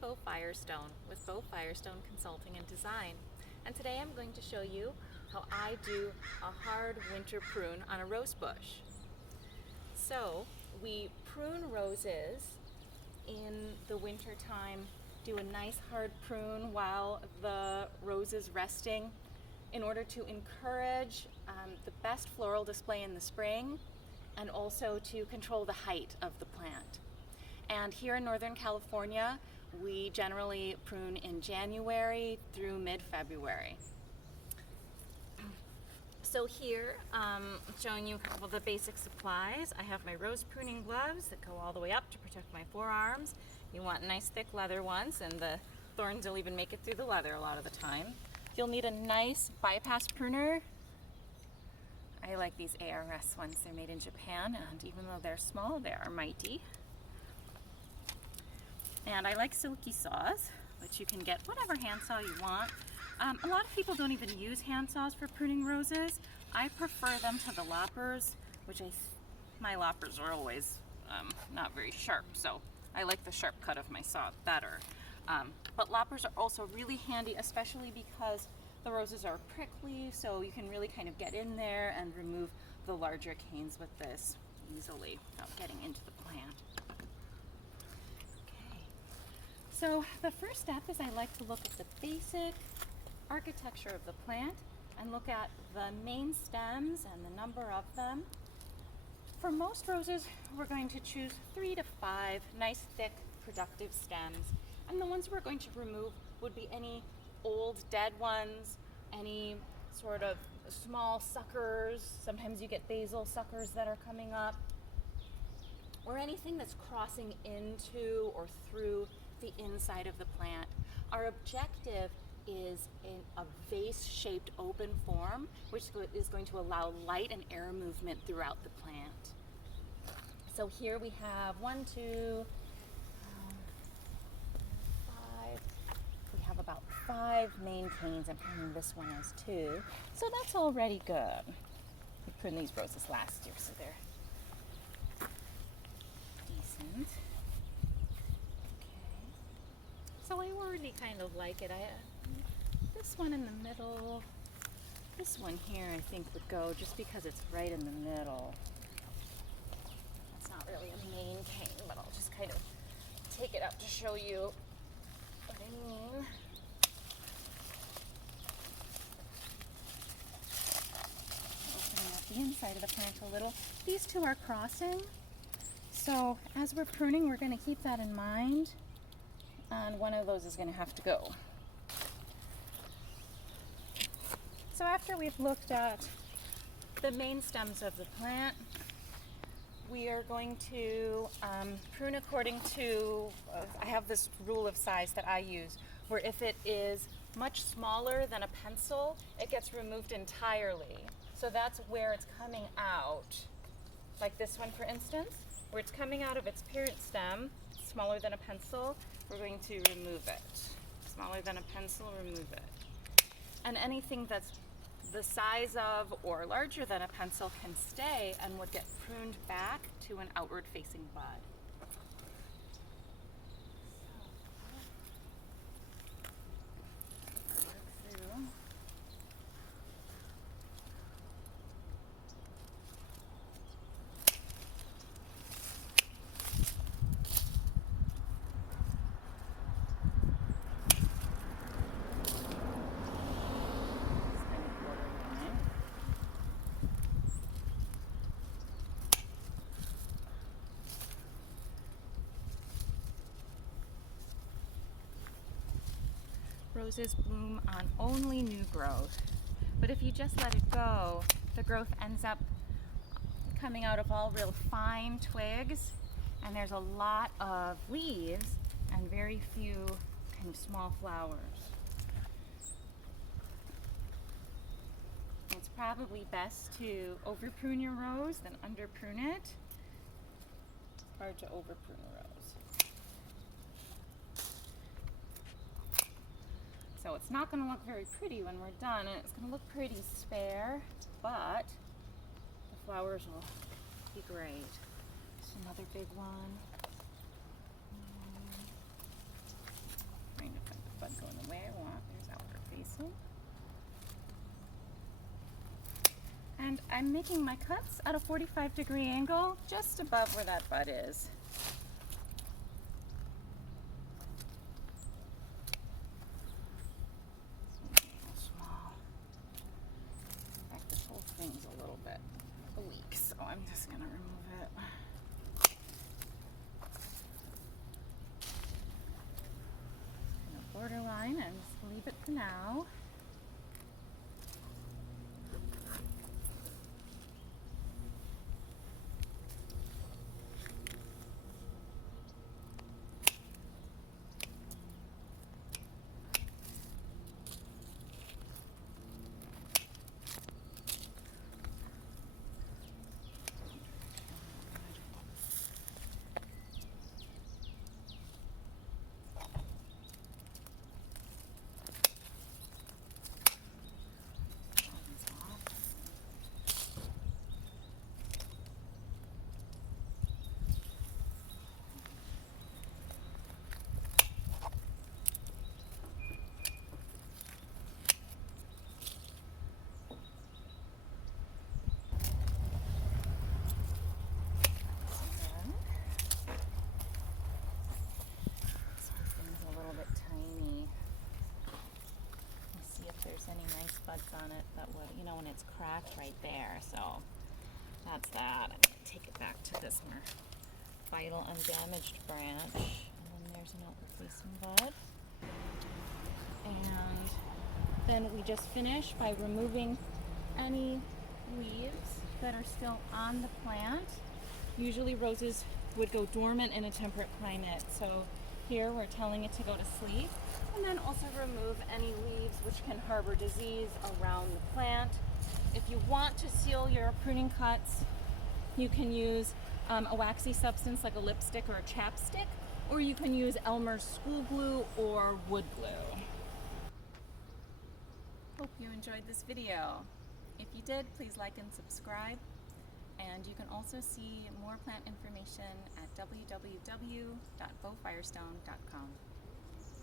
Bo Firestone with Bo Firestone Consulting and Design. And today I'm going to show you how I do a hard winter prune on a rose bush. So we prune roses in the winter time, do a nice hard prune while the rose is resting in order to encourage the best floral display in the spring and also to control the height of the plant. And here in Northern California, we generally prune in January through mid-February. So here, I'm showing you a couple of the basic supplies. I have my rose pruning gloves that go all the way up to protect my forearms. You want nice thick leather ones, and the thorns will even make it through the leather a lot of the time. You'll need a nice bypass pruner. I like these ARS ones. They're made in Japan, and even though they're small, they are mighty. And I like silky saws, which you can get whatever hand saw you want. A lot of people don't even use hand saws for pruning roses. I prefer them to the loppers, which my loppers are always not very sharp, so I like the sharp cut of my saw better. But loppers are also really handy, especially because the roses are prickly, so you can really kind of get in there and remove the larger canes with this easily without getting into the plant. Okay, so the first step is I like to look at the basic architecture of the plant and look at the main stems and the number of them. For most roses, we're going to choose 3 to 5 nice, thick, productive stems. And the ones we're going to remove would be any old, dead ones, any sort of small suckers. Sometimes you get basil suckers that are coming up, or anything that's crossing into or through the inside of the plant. Our objective is in a vase-shaped open form, which is going to allow light and air movement throughout the plant. So here we have 1, 2, 5. We have about 5 main canes. I'm pruning this one as 2. So that's already good. We pruned these roses last year, so they're decent. Okay. So I already kind of like it. This one in the middle, this one here I think would go just because it's right in the middle. It's not really a main cane, but I'll just kind of take it up to show you what I mean. Opening up the inside of the plant a little. These two are crossing, so as we're pruning, we're going to keep that in mind, and one of those is going to have to go. So after we've looked at the main stems of the plant, we are going to prune according to, I have this rule of size that I use, where if it is much smaller than a pencil, it gets removed entirely. So that's where it's coming out, like this one for instance, where it's coming out of its parent stem, smaller than a pencil, we're going to remove it. Smaller than a pencil, remove it. And anything that's the size of or larger than a pencil can stay and would get pruned back to an outward facing bud. Roses bloom on only new growth, but if you just let it go, the growth ends up coming out of all real fine twigs, and there's a lot of leaves and very few kind of small flowers. It's probably best to over prune your rose than under prune it. It's hard to over prune a rose. So it's not going to look very pretty when we're done, and it's going to look pretty spare, but the flowers will be great. Just another big one. I'm making my cuts at a 45-degree angle, just above where that bud is. Small. In fact, this whole thing's a little bit weak, so I'm just gonna remove it. Borderline and just leave it for now. Any nice buds on it that would, you know, when it's cracked right there. So that's that. I'm going to take it back to this more vital undamaged branch. And then there's an outward-facing bud. And then we just finish by removing any leaves that are still on the plant. Usually roses would go dormant in a temperate climate. So here we're telling it to go to sleep. And then also remove any leaves which can harbor disease around the plant. If you want to seal your pruning cuts, you can use a waxy substance like a lipstick or a chapstick, or you can use Elmer's school glue or wood glue. Hope you enjoyed this video. If you did, please like and subscribe. And you can also see more plant information at www.bowfirestone.com.